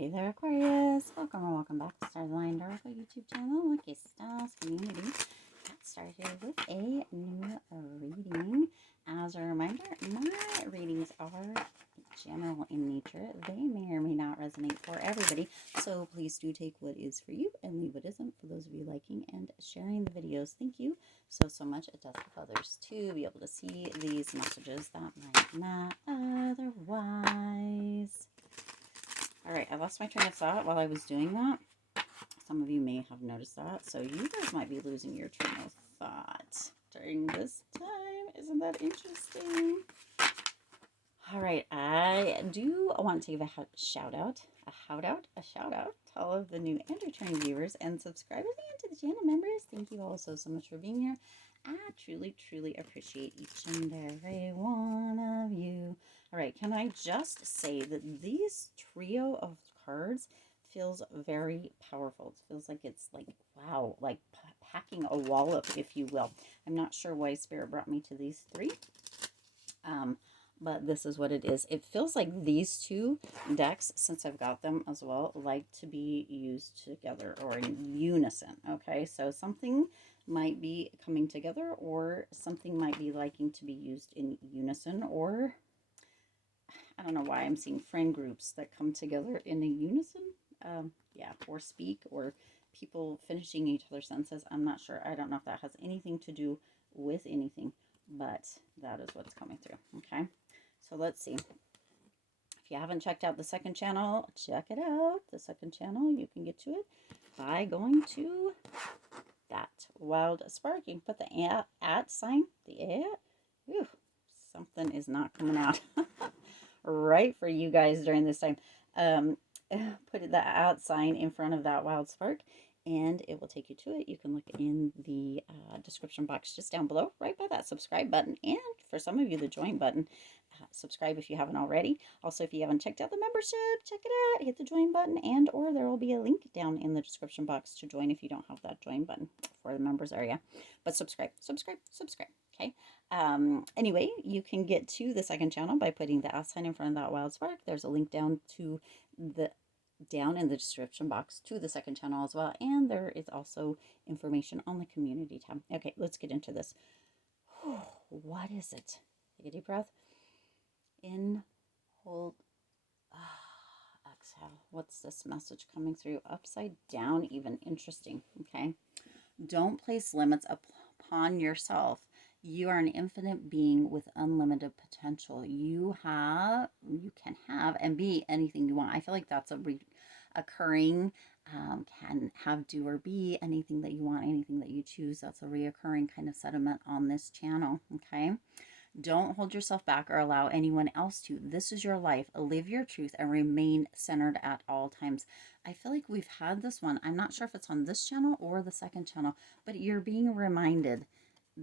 Hey there, Aquarius. Welcome or welcome back to Stars Aligned Oracle YouTube channel, Lucky Stars community. Let's start here with a new reading. As a reminder, my readings are general in nature. They may or may not resonate for everybody, so please do take what is for you and leave what isn't. For those of you liking and sharing the videos, thank you so much. It does help others to be able to see these messages that might not otherwise. All right, I lost my train of thought while I was doing that. Some of you may have noticed that. So you guys might be losing your train of thought during this time. Isn't that interesting? All right, I do want to give a shout out to all of the new and returning viewers and subscribers and to the channel members. Thank you all so much for being here. I truly appreciate each and every one of you. All right, can I just say that these trio of cards feels very powerful. It feels like it's like, wow, like packing a wallop, if you will. I'm not sure why Spirit brought me to these three. But this is what it is. It feels like these two decks, since I've got them as well, like to be used together or in unison. Okay, so something might be coming together or something might be liking to be used in unison, or I don't know why I'm seeing friend groups that come together in a unison. Yeah, or speak, or people finishing each other's sentences. I'm not sure. I don't know if that has anything to do with anything, but that is what's coming through. Okay, so let's see. If you haven't checked out the second channel, check it out. The second channel, you can get to it by going to that wild spark. You can put the at sign, Whew, something is not coming out right for you guys during this time. Put the at sign in front of that wild spark and it will take you to it. You can look in the description box just down below, right by that subscribe button, and for some of you, the join button. Subscribe if you haven't already. Also, if you haven't checked out the membership, check it out. Hit the join button, and or there will be a link down in the description box to join if you don't have that join button for the members area. But subscribe. Okay. Anyway, you can get to the second channel by putting the @ sign in front of that wild spark. There's a link down in the description box to the second channel as well, and there is also information on the community tab. Okay, let's get into this. What is it? Take a deep breath in, hold, exhale. What's this message coming through? Upside down, even. Interesting. Okay, don't place limits upon yourself. You are an infinite being with unlimited potential. You can have and be anything you want. I feel like that's a occurring, can have, do, or be anything that you want, anything that you choose. That's a reoccurring kind of sentiment on this channel. Okay, don't hold yourself back or allow anyone else to. This is your life. Live your truth and remain centered at all times. I feel like we've had this one. I'm not sure if it's on this channel or the second channel, but you're being reminded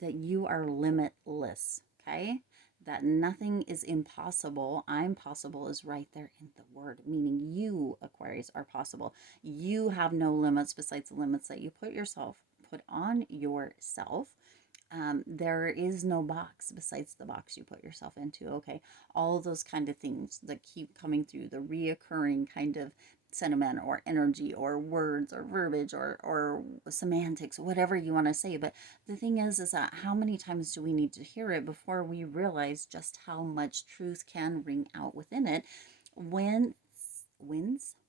that you are limitless. Okay, that nothing is impossible. I'm possible is right there in the word, meaning you, Aquarius, are possible. You have no limits besides the limits that you put on yourself. There is no box besides the box you put yourself into. Okay, all of those kind of things that keep coming through, the reoccurring kind of sentiment or energy or words or verbiage or semantics, whatever you want to say. But the thing is that how many times do we need to hear it before we realize just how much truth can ring out within it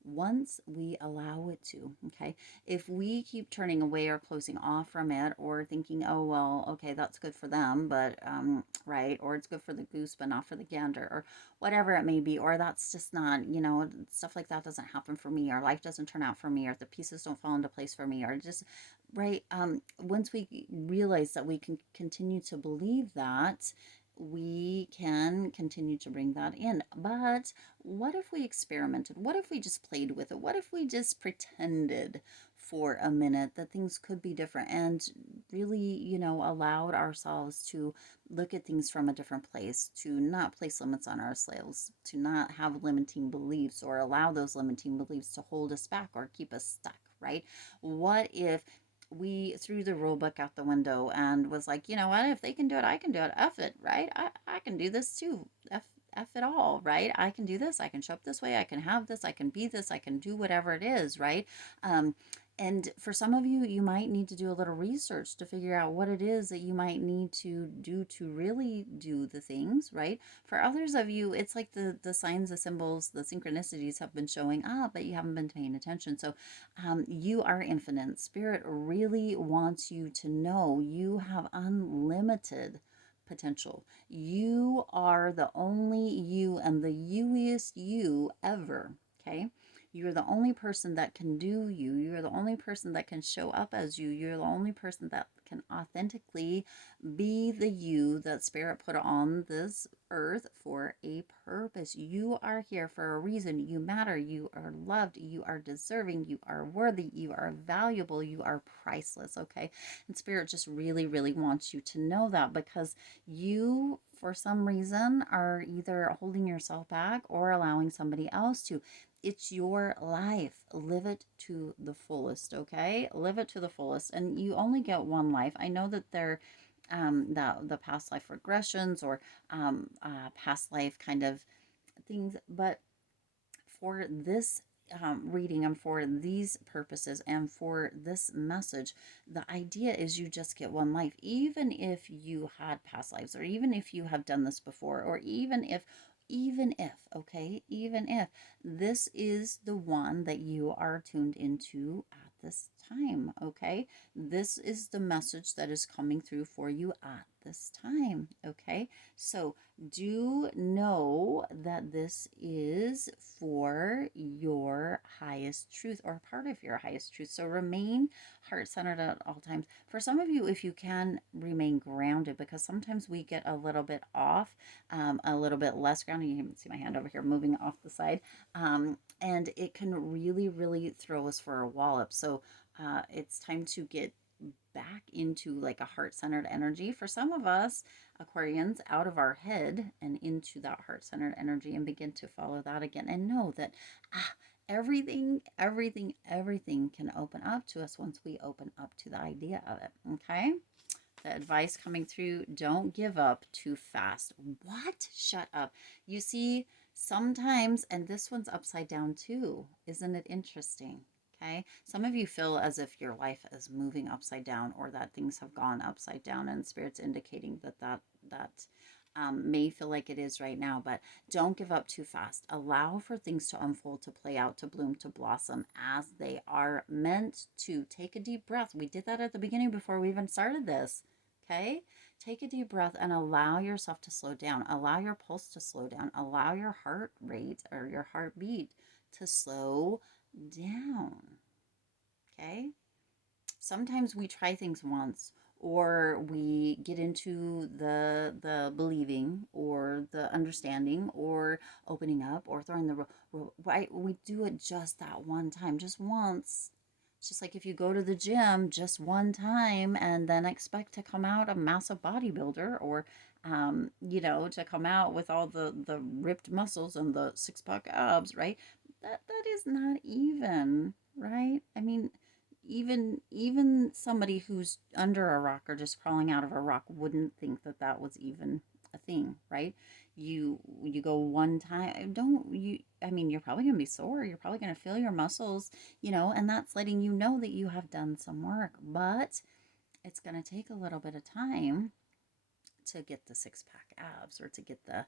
once we allow it to. Okay, if we keep turning away or closing off from it, or thinking, oh well, okay, that's good for them, but right, or it's good for the goose but not for the gander, or whatever it may be, or that's just not, stuff like that doesn't happen for me, or life doesn't turn out for me, or the pieces don't fall into place for me, or just right, once we realize that we can continue to believe that, we can continue to bring that in. But what if we experimented? What if we just played with it? What if we just pretended for a minute that things could be different and really, allowed ourselves to look at things from a different place, to not place limits on ourselves, to not have limiting beliefs or allow those limiting beliefs to hold us back or keep us stuck, right? What if we threw the rule book out the window and was like, you know what, if they can do it, I can do it. F it, right? I can do this too. F it all, right? I can do this. I can show up this way. I can have this. I can be this. I can do whatever it is, right? And for some of you, you might need to do a little research to figure out what it is that you might need to do to really do the things, right? For others of you, it's like the signs, the symbols, the synchronicities have been showing up, but you haven't been paying attention. So you are infinite. Spirit really wants you to know you have unlimited potential. You are the only you and the youiest you ever, okay? You're the only person that can do you. You're the only person that can show up as you. You're the only person that can authentically be the you that Spirit put on this earth for a purpose. You are here for a reason. You matter. You are loved. You are deserving. You are worthy. You are valuable. You are priceless, okay? And Spirit just really, really wants you to know that, because you, for some reason, are either holding yourself back or allowing somebody else to. It's your life. Live it to the fullest, okay? Live it to the fullest. And you only get one life. I know that the past life regressions or past life kind of things, but for this reading and for these purposes and for this message, the idea is you just get one life. Even if you had past lives, or even if you have done this before, or even if, okay, even if this is the one that you are tuned into at this time, okay, this is the message that is coming through for you at this time, okay? So do know that this is for your highest truth, or part of your highest truth. So remain heart-centered at all times. For some of you, if you can, remain grounded, because sometimes we get a little bit off, a little bit less grounded. You can see my hand over here moving off the side, and it can really, really throw us for a wallop. So it's time to get back into like a heart-centered energy. For some of us Aquarians, out of our head and into that heart-centered energy, and begin to follow that again, and know that everything can open up to us once we open up to the idea of it, okay? The advice coming through: don't give up too fast. What? Shut up. You see, sometimes, and this one's upside down too. Isn't it interesting? Okay. Some of you feel as if your life is moving upside down, or that things have gone upside down, and Spirit's indicating that may feel like it is right now, but don't give up too fast. Allow for things to unfold, to play out, to bloom, to blossom as they are meant to. Take a deep breath. We did that at the beginning before we even started this. Okay? Take a deep breath and allow yourself to slow down. Allow your pulse to slow down. Allow your heart rate or your heartbeat to slow down. Okay? Sometimes we try things once, or we get into the believing or the understanding or opening up or throwing the right. We do it just that one time, just once. It's just like if you go to the gym just one time and then expect to come out a massive bodybuilder, or to come out with all the ripped muscles and the six-pack abs, right? That is not even, right? I mean, even somebody who's under a rock or just crawling out of a rock wouldn't think that that was even a thing, right? You go one time, don't you? I mean, you're probably gonna be sore. You're probably gonna feel your muscles, and that's letting you know that you have done some work. But it's gonna take a little bit of time to get the six-pack abs, or to get the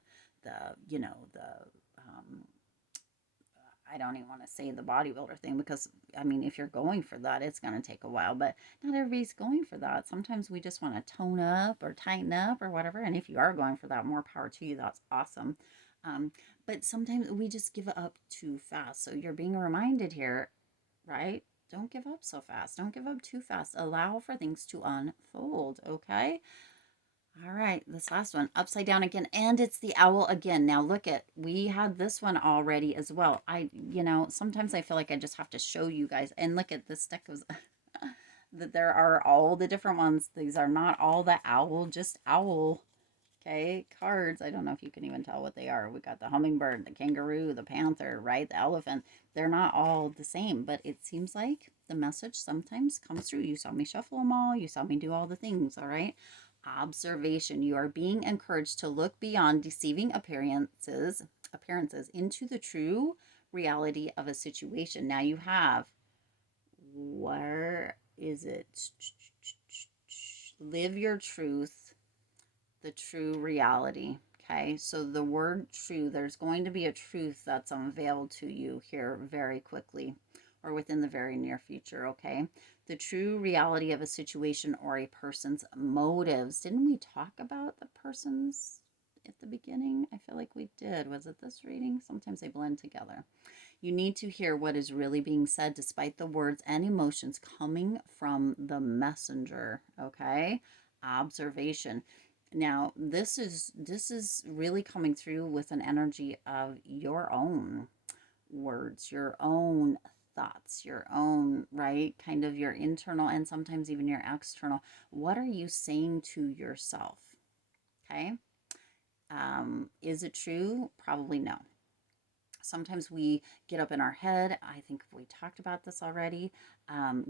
I don't even want to say the bodybuilder thing, because I mean, if you're going for that, it's going to take a while, but not everybody's going for that. Sometimes we just want to tone up or tighten up or whatever. And if you are going for that, more power to you. That's awesome. But sometimes we just give up too fast. So you're being reminded here, right? Don't give up so fast. Don't give up too fast. Allow for things to unfold. Okay. All right, this last one, upside down again, and it's the owl again. Now look we had this one already as well. Sometimes I feel like I just have to show you guys, and look at this deck of that there are all the different ones. These are not all the owl, just owl, okay, cards. I don't know if you can even tell what they are. We got the hummingbird, the kangaroo, the panther, right, the elephant. They're not all the same, but it seems like the message sometimes comes through. You saw me shuffle them all. You saw me do all the things, all right? Observation. You are being encouraged to look beyond deceiving appearances into the true reality of a situation. Now you have, where is it? Live your truth, the true reality. Okay, so the word true, there's going to be a truth that's unveiled to you here very quickly or within the very near future. Okay, the true reality of a situation or a person's motives. Didn't we talk about the person's at the beginning? I feel like we did. Was it this reading? Sometimes they blend together. You need to hear what is really being said despite the words and emotions coming from the messenger. Okay, observation. Now, this is really coming through with an energy of your own words, your own thoughts, your own, right? Kind of your internal and sometimes even your external. What are you saying to yourself? Okay. Is it true? Probably no. Sometimes we get up in our head. I think we talked about this already.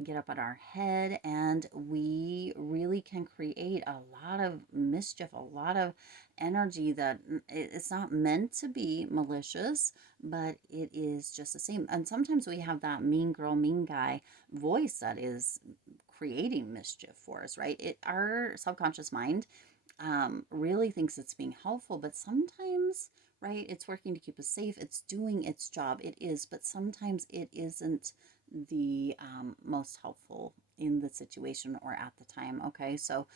Get up in our head, and we really can create a lot of mischief, a lot of energy that it's not meant to be malicious, but it is just the same. And sometimes we have that mean girl, mean guy voice that is creating mischief for us, right? Our subconscious mind really thinks it's being helpful, but sometimes, right, it's working to keep us safe. It's doing its job. It is, but sometimes it isn't the most helpful in the situation or at the time. Okay, so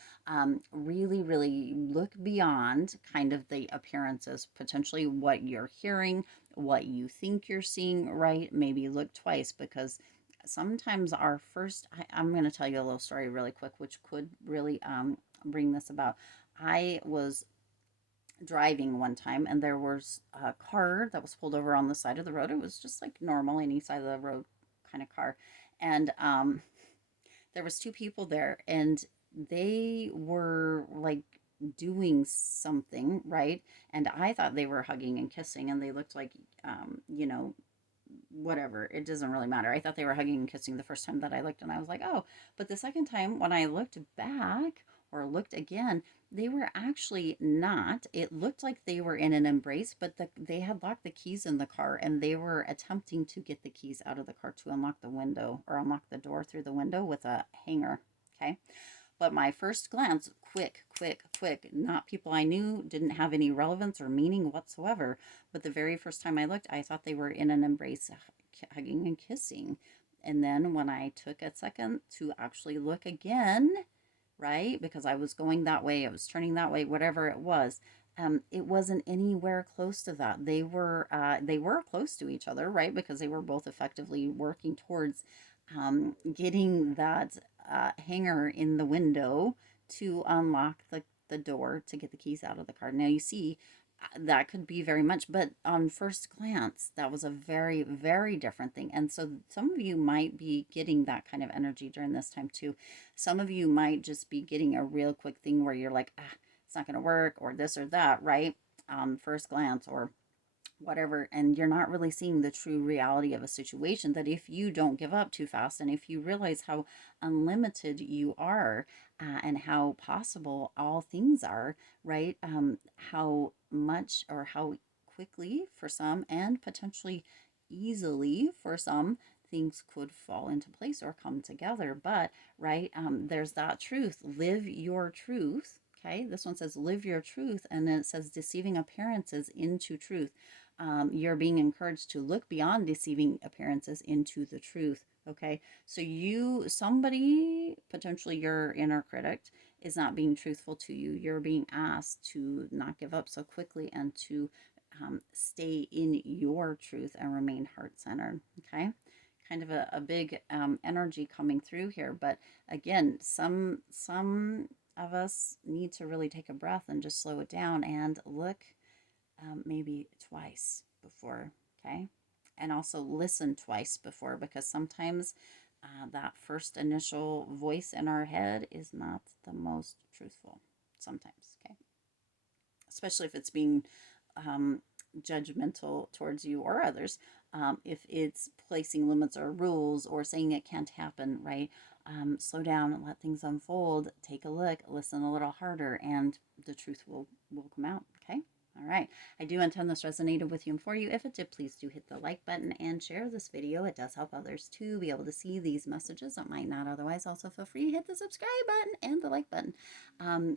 really, really look beyond kind of the appearances, potentially what you're hearing, what you think you're seeing, right? Maybe look twice, because sometimes our first, I'm going to tell you a little story really quick, which could really bring this about. I was driving one time, and there was a car that was pulled over on the side of the road. It was just like normal, any side of the road kind of car. And there was two people there, and they were like doing something, right? And I thought they were hugging and kissing, and they looked like, whatever. It doesn't really matter. I thought they were hugging and kissing the first time that I looked, and I was like, oh. But the second time when I looked back or looked again, they were actually not. It looked like they were in an embrace, but they had locked the keys in the car, and they were attempting to get the keys out of the car to unlock the window or unlock the door through the window with a hanger. Okay. But my first glance, quick, not people I knew, didn't have any relevance or meaning whatsoever. But the very first time I looked, I thought they were in an embrace, hugging and kissing. And then when I took a second to actually look again, right, because I was going that way, I was turning that way, whatever it wasn't anywhere close to that. They were close to each other, right, because they were both effectively working towards getting that hanger in the window to unlock the door to get the keys out of the car. Now you see, that could be very much, but on first glance, that was a very, very different thing. And so some of you might be getting that kind of energy during this time too. Some of you might just be getting a real quick thing where you're like, it's not going to work, or this or that, right? First glance or whatever, and you're not really seeing the true reality of a situation, that if you don't give up too fast, and if you realize how unlimited you are, and how possible all things are, right, how much or how quickly for some, and potentially easily for some, things could fall into place or come together. But right, there's that truth. Live your truth. Okay, this one says live your truth, and then it says deceiving appearances into truth. You're being encouraged to look beyond deceiving appearances into the truth. Okay, so somebody, potentially your inner critic, is not being truthful to you. You're being asked to not give up so quickly, and to stay in your truth and remain heart-centered. Okay, kind of a big energy coming through here. But again, some of us need to really take a breath and just slow it down and look maybe twice before. Okay, and also listen twice before, because sometimes that first initial voice in our head is not the most truthful sometimes. Okay, especially if it's being judgmental towards you or others, if it's placing limits or rules or saying it can't happen, right? slow down and let things unfold. Take a look, listen a little harder, and the truth will come out. Okay. All right. I do intend this resonated with you and for you. If it did, please do hit the like button and share this video. It does help others to be able to see these messages that might not otherwise. Also, feel free to hit the subscribe button and the like button,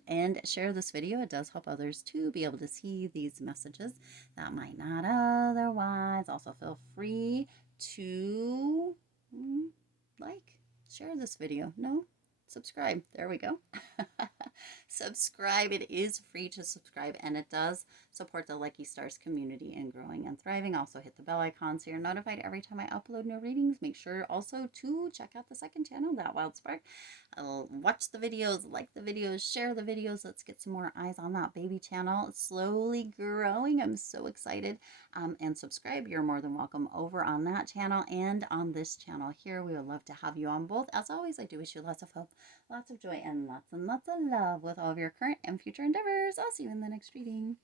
and share this video. It does help others to be able to see these messages that might not otherwise. Also, feel free to like, share this video. No? Subscribe. There we go. Subscribe. It is free to subscribe, and it does support the Lucky Stars community in growing and thriving. Also, hit the bell icon so you're notified every time I upload new readings. Make sure also to check out the second channel, That Wild Spark. Watch the videos, like the videos, share the videos. Let's get some more eyes on that baby channel. It's slowly growing. I'm so excited. And subscribe. You're more than welcome over on that channel and on this channel here. We would love to have you on both. As always, I do wish you lots of hope, lots of joy, and lots of love with all of your current and future endeavors. I'll see you in the next reading.